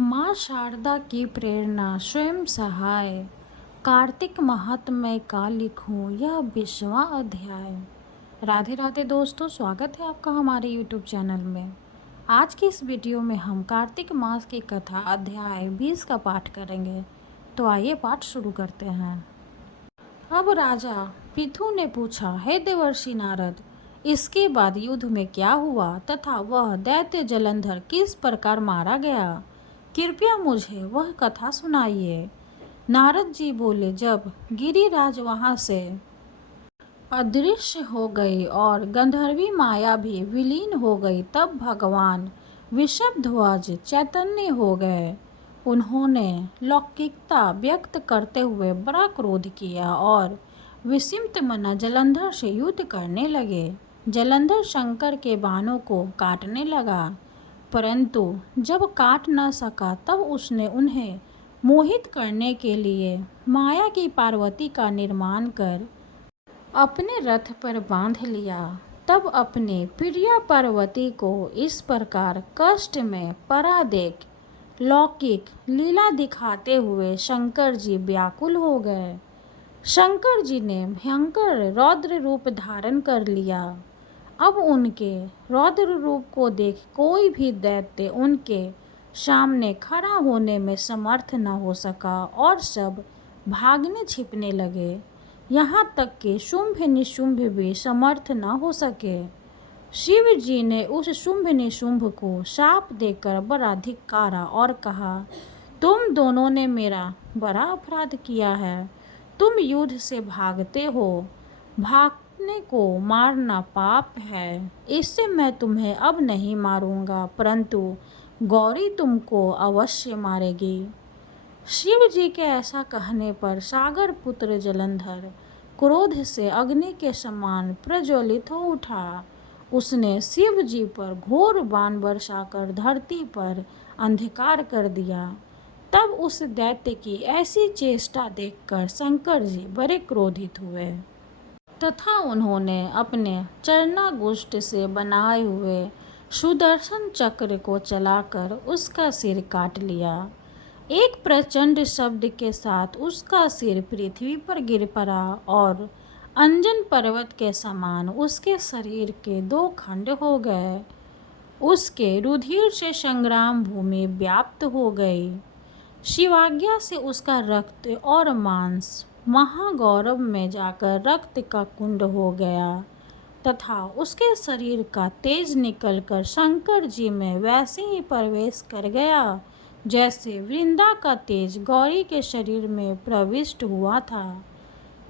माँ शारदा की प्रेरणा स्वयं सहाय। कार्तिक महात्म्य का लिखूं यह 20वां अध्याय। राधे राधे दोस्तों, स्वागत है आपका हमारे YouTube चैनल में। आज की इस वीडियो में हम कार्तिक मास की कथा अध्याय 20 का पाठ करेंगे। तो आइए पाठ शुरू करते हैं। अब राजा पृथु ने पूछा, हे देवर्षि नारद, इसके बाद युद्ध में क्या हुआ तथा वह दैत्य जलंधर किस प्रकार मारा गया? कृपया मुझे वह कथा सुनाइए। नारद जी बोले, जब गिरिराज वहां से अदृश्य हो गई और गंधर्वी माया भी विलीन हो गई, तब भगवान वृषभध्वज चैतन्य हो गए। उन्होंने लौकिकता व्यक्त करते हुए बड़ा क्रोध किया और विस्मित मना जलंधर से युद्ध करने लगे। जलंधर शंकर के बाणों को काटने लगा, परंतु जब काट न सका तब उसने उन्हें मोहित करने के लिए माया की पार्वती का निर्माण कर अपने रथ पर बांध लिया। तब अपने प्रिया पार्वती को इस प्रकार कष्ट में पड़ा देख लौकिक लीला दिखाते हुए शंकर जी व्याकुल हो गए। शंकर जी ने भयंकर रौद्र रूप धारण कर लिया। अब उनके रौद्र रूप को देख कोई भी दैत्य उनके सामने खड़ा होने में समर्थ न हो सका और सब भागने छिपने लगे। यहाँ तक कि शुंभ निशुंभ भी समर्थ न हो सके। शिव जी ने उस शुंभ निशुंभ को शाप देकर बड़ा धिक्कारा और कहा, तुम दोनों ने मेरा बड़ा अपराध किया है। तुम युद्ध से भागते हो। भागने को मारना पाप है। इससे मैं तुम्हें अब नहीं मारूंगा, परंतु गौरी तुमको अवश्य मारेगी। शिव जी के ऐसा कहने पर सागर पुत्र जलंधर क्रोध से अग्नि के समान प्रज्वलित हो उठा। उसने शिव जी पर घोर बाण बरसाकर धरती पर अंधकार कर दिया। तब उस दैत्य की ऐसी चेष्टा देखकर शंकर जी बड़े क्रोधित हुए तथा उन्होंने अपने चरणागुष्ठ से बनाए हुए सुदर्शन चक्र को चलाकर उसका सिर काट लिया। एक प्रचंड शब्द के साथ उसका सिर पृथ्वी पर गिर पड़ा और अंजन पर्वत के समान उसके शरीर के 2 खंड हो गए। उसके रुधिर से संग्राम भूमि व्याप्त हो गई। शिवाज्ञा से उसका रक्त और मांस महागौरव में जाकर रक्त का कुंड हो गया तथा उसके शरीर का तेज निकलकर शंकर जी में वैसे ही प्रवेश कर गया जैसे वृंदा का तेज गौरी के शरीर में प्रविष्ट हुआ था।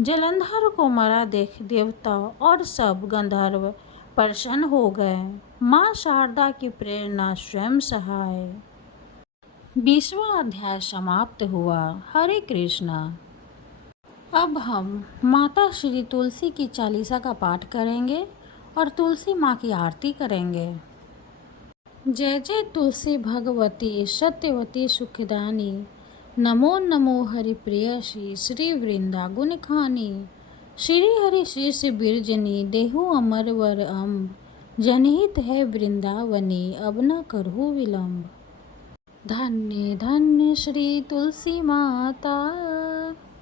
जलंधर को मरा देख देवता और सब गंधर्व प्रसन्न हो गए। माँ शारदा की प्रेरणा स्वयं सहाय। 20वां अध्याय समाप्त हुआ। हरे कृष्णा। अब हम माता श्री तुलसी की चालीसा का पाठ करेंगे और तुलसी माँ की आरती करेंगे। जय जय तुलसी भगवती सत्यवती सुखदानी, नमो नमो हरि प्रियसी श्री वृंदा गुणखानी। श्री हरि शीर्ष बिरजनी देहु अमर वर अम्ब, जनहित है वृंदावनी अब न करहु विलम्ब। धन्य धन्य श्री तुलसी माता,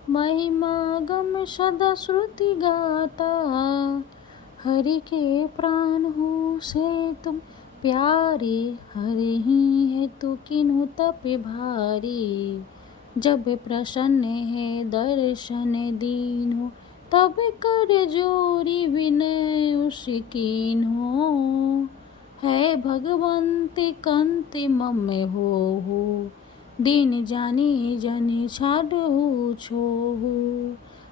महिमा गम सदा श्रुति गाता। हरि के प्राण हो से तुम प्यारे, हरि ही है तो किन्हु तप भारी। जब प्रसन्न है दर्शन दीन्हो, तब कर जोरी विनय उस कीन्हो। है भगवंत कंत मम हो, दीन जानी जन छाडहु छोहु।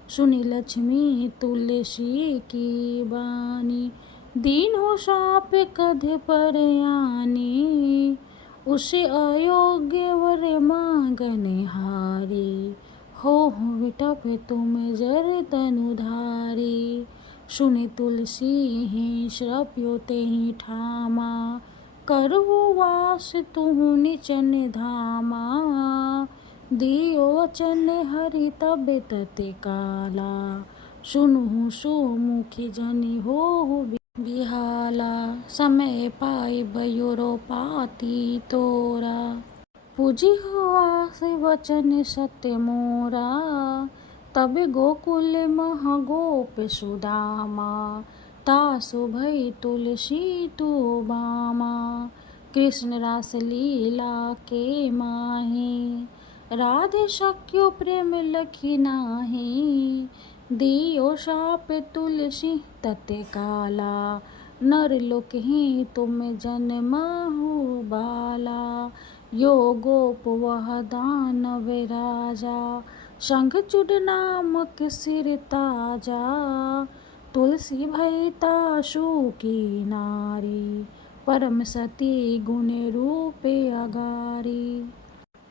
सुनि लक्ष्मी तुलसी की बानी, दीन हो साप कध पर आनी। उसे अयोग्य वर मांगन हारी, हो विटप तुम जर तनुधारी। सुनि तुलसी ही श्रव्यो तेहि ठामा, करहु वास तुहु निचन धामा। दियो वचन हरि तब तत काला, सुनहु सुमुखी जनि होहु बिहाला। समय पाई बयोरो पाती तोरा, पूजी हो आस वचन सत्य मोरा, तब गोकुल मह गोप सुदामा, तासु भई तुलसी तू बामा। कृष्ण रास लीला के माही, राधे सक्यो प्रेम लखी नाही। दियो शाप तुलसी तते काला, नर लोक ही तुम जन्माहु बाला। यो गोप वह दानव राजा, शंखचूड़ नामक सिर ताजा। तुलसी भई तासु की नारी, परम सती गुण रूप अगारी।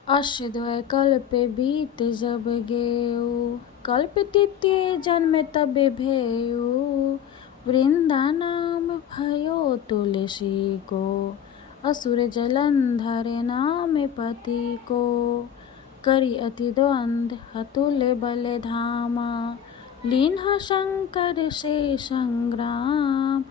अष्टद्वय कल्प बीत जब गेउ, कल्प तृतीय जन्म तब भेउ। वृंदा नाम भयो तुलसी को, असुर जलंधर नाम पति को। करि अति द्वंद अतुल बल धामा, लीन्हा शंकर से संग्राम।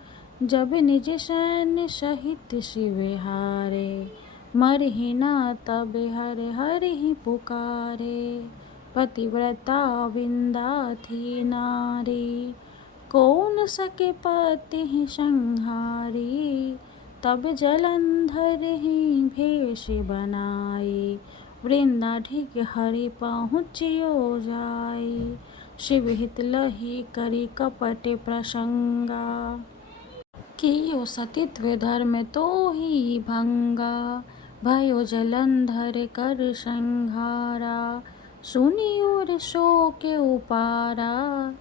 जब निज सैन्य सहित शिव हारे, मरहि न तब हर हर ही पुकारे। पतिव्रता विंदा थी नारी, को न सके पति ही संहारी। तब जलंधर ही भेष बनाई, वृंदा ढिग हरि पहुँचियो जाई। शिव हित लही करी कपट प्रसंगा, कियो सतीत्व धर्म तो ही भंगा। भयो जलंधर कर संहारा, सुनी और शोक उपारा।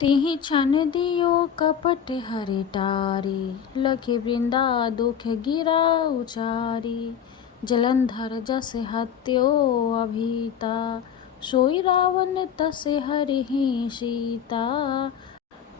तिहि क्षण दियो कपट हरि टारी, लखि वृंदा दुख गिरा उचारी। जलंधर जस हत्यो अभीता, सोई रावण तस हरिहि सीता।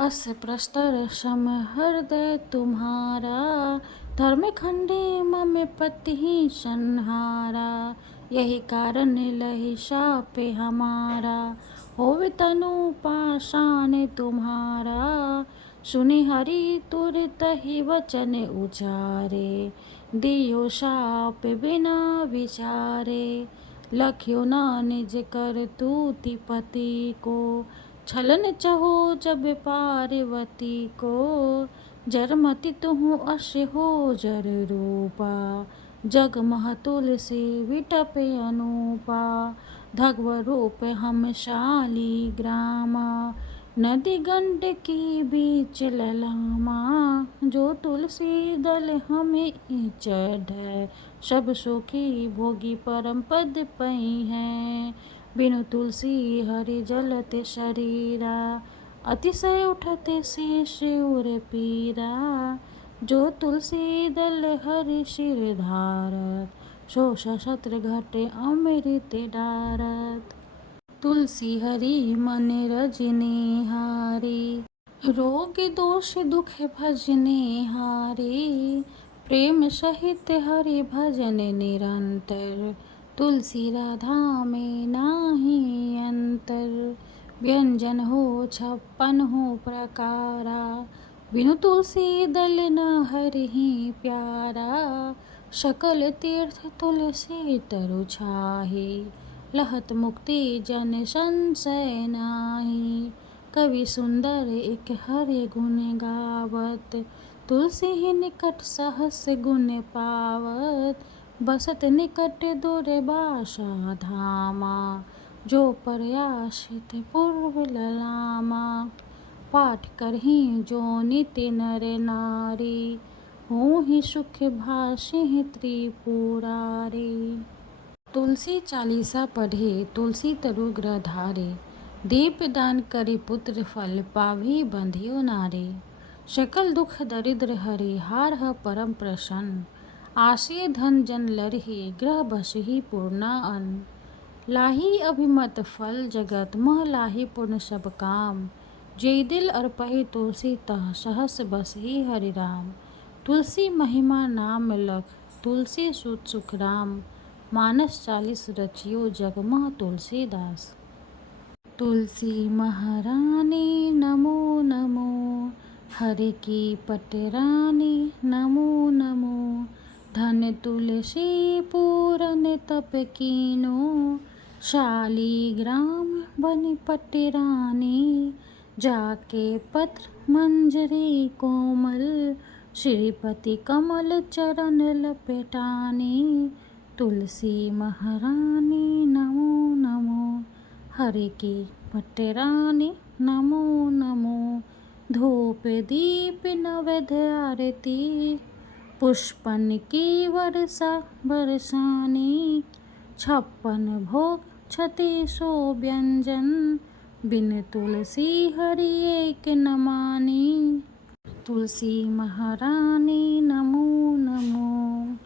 अस प्रस्तर सम हृदय तुम्हारा, धर्म खंडे मम पति ही संहारा। यही कारण लही शाप हमारा, होवे तनु पाषाण तुम्हारा। सुनि हरि तुरत ही वचन उचारे, दियो शाप बिना विचारे। लख्यो न निज करतूति पति को, छलन चहु जब पार्वती को। जरमति तुहु अस हो जर रूपा, जग मह तुलसी विटप अनूपा। भगव रूप हम शालिग्रामा, नदी गंडकी बीच ललामा। जो तुलसी दल हमें चढ़ै, सब सुखी भोगी परम पद पई हैं। बिनु तुलसी हरि जलते शरीरा, अतिशय उठते शेष उर पीरा। जो तुलसी दल हरि शिर धारत, सो सशस्त्र घटे अमृत डारत। तुलसी हरि मन रजने हारी, रोग दोष दुख भजने हारी। प्रेम सहित हरि भजन निरंतर, तुलसी राधा में नाही अंतर। व्यंजन हो 56 हो प्रकारा, बिनु तुलसी दल न हरिहि प्यारा। सकल तीर्थ तुलसी तरु छाही, लहत मुक्ति जन संशय नाही। कवि सुंदर एक हरि गुण गावत, तुलसी ही निकट सहस गुण पावत। बसत निकट दुर्वासा धामा, जो प्रयासित पूर्व ललामा। पाठ करहि जो नित्य नर नारी, होहि सुख भाषि त्रिपुरारी। तुलसी चालीसा पढ़े तुलसी तरु ग्रह धारे, दीप दान करि पुत्र फल पावहि बंधियो नारे। सकल दुख दरिद्र हरि हारह परम प्रसन्न, आसे धन जन लरहि ग्रह बसहि पूर्णा अन्न। लाही अभिमत फल जगत मह लाही पूर्ण सब काम। जय दिल अर्पहि तुलसी तह सहस बसहि हरि राम। तुलसी महिमा नाम लख, तुलसी सुत सुख राम। मानस 40 रचियो जग मह तुलसीदास। तुलसी महारानी नमो नमो, हरि की पटरानी नमो नमो। धन तुलसी पूरन तप कीनो, शालीग्राम बनि पटि रानी। जाके पत्र मंजरी कोमल, श्रीपति कमल चरण लपेटानी। तुलसी महारानी नमो नमो, हरि की पटि रानी नमो नमो। धूप दीप नैवेद्य आरती, पुष्पन की वर्षा बरसानी। 56 भोग 3600 व्यंजन, बिन तुलसी हरि एक न मानी। तुलसी महारानी नमो नमो,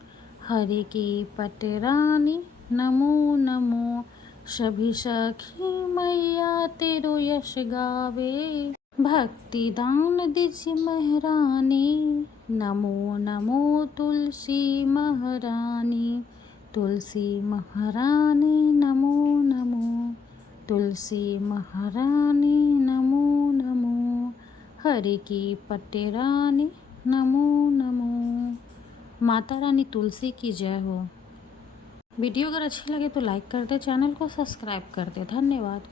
हरि की पटि रानी नमो नमो। सभी सखी मैया तेरो यश गावे, भक्ति दान दीजिए महारानी। नमो नमो तुलसी महारानी, तुलसी महारानी नमो नमो। तुलसी महारानी नमो नमो, हरि की पटि रानी नमो नमो। माता रानी तुलसी की जय हो। वीडियो अगर अच्छी लगे तो लाइक कर दे, चैनल को सब्सक्राइब कर दे। धन्यवाद।